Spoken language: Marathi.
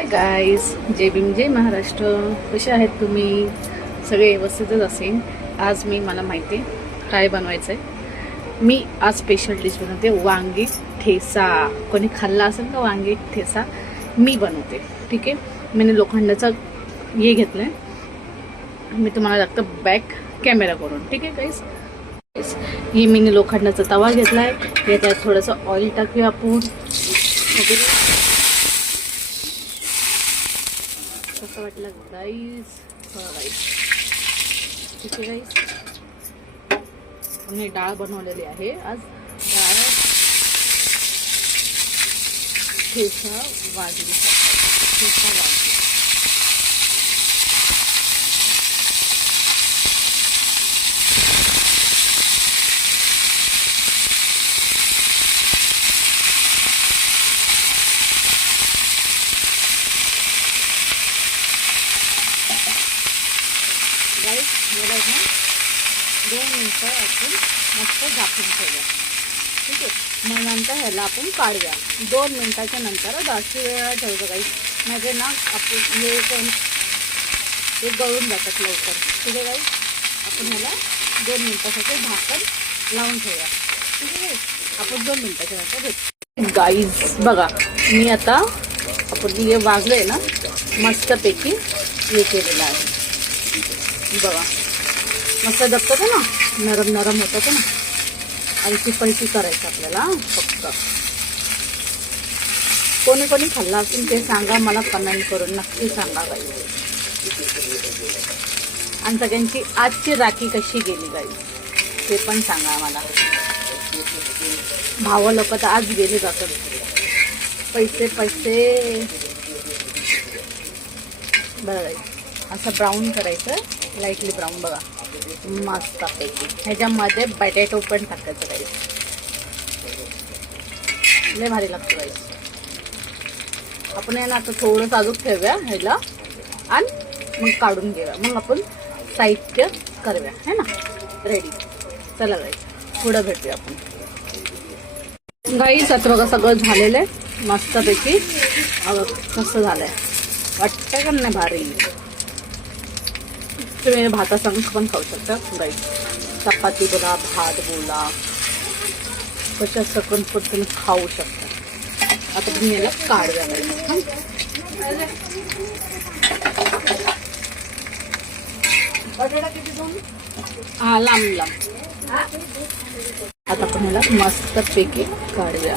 हाय गाईज, जय भीम जय महाराष्ट्र. कसे आहेत तुम्ही सगळे? व्यवस्थितच असेल. आज मला माहिती आहे काय बनवायचं आहे. मी आज स्पेशल डिश बनवते, वांगी ठेचा. कोणी खाल्ला असेल का वांगी ठेचा? मी बनवते. ठीक आहे. मी लोखंडाचा हे घेतलं आहे. मी तुम्हाला दाखवतो बॅक कॅमेरा करून. ठीक आहे गाईज. ही मी लोखंडाचा तवा घेतला आहे. याच्यात थोडंसं ऑइल टाकूया आपण वगैरे. कसं वाटलं गाईस? ठीक आहे गाईस. मी डाळ बनवलेली आहे आज. डाळ ठेचा वाजली, ठेचा वाजली. गाईस याला ना 2 मिनटं आपण मस्त झाकून ठेवूया. ठीक आहे. मग नंतर ह्याला आपण काढूया. 2 मिनटाच्या नंतर जास्त वेळ ठेवतो गाईस, म्हणजे ना आपण हे गळून जातात लवकर. ठीक आहे गाईस. आपण ह्याला 2 मिनटासाठी झाकण लावून ठेवूया. ठीक आहे. आपण 2 मिनटाच्या नंतर भेटू. गाईस बघा, मी आता आपण हे वाजलंय ना मस्तपैकी हे केलेलं आहे. बघा मस्त दबतं ना, नरम नरम होतं ना. आणि पैकी करायचं आपल्याला. फक्त कोणी कोणी खाल्ला असेल ते सांगा मला, कमेंट करून नक्की सांगा गाई. आणि सगळ्यांची आजची राखी कशी गेली गाई ते पण सांगा मला. भाव लोक तर आज गेले जातात. पैसे बरं गाई. असं ब्राऊन करायचं, लाईटली ब्राऊन. बघा मस्तपैकी. ह्याच्यामध्ये बटॅटो पण टाकायचं गाईस. लय भारी लागतं गाईस. आपण आहे ना आता थोडंसं अजून ठेवूया ह्याला आणि मग काढून घेऊया. मग आपण साहित्य करूया है ना. रेडी. चला गाईस पुढं भेटूया आपण. गाईस आता बघा सगळं झालेलं आहे मस्तपैकी. कसं झालंय वाटतं का नाही भारी? तुम्ही भातासंग पण खाऊ शकता गाईस. चपाती बोला, भात बोला, कशा सकून पण तुम्ही खाऊ शकता. आता तुम्ही याला काढूया गाईस. हा लांब. आता आपण याला मस्तपैकी काढूया.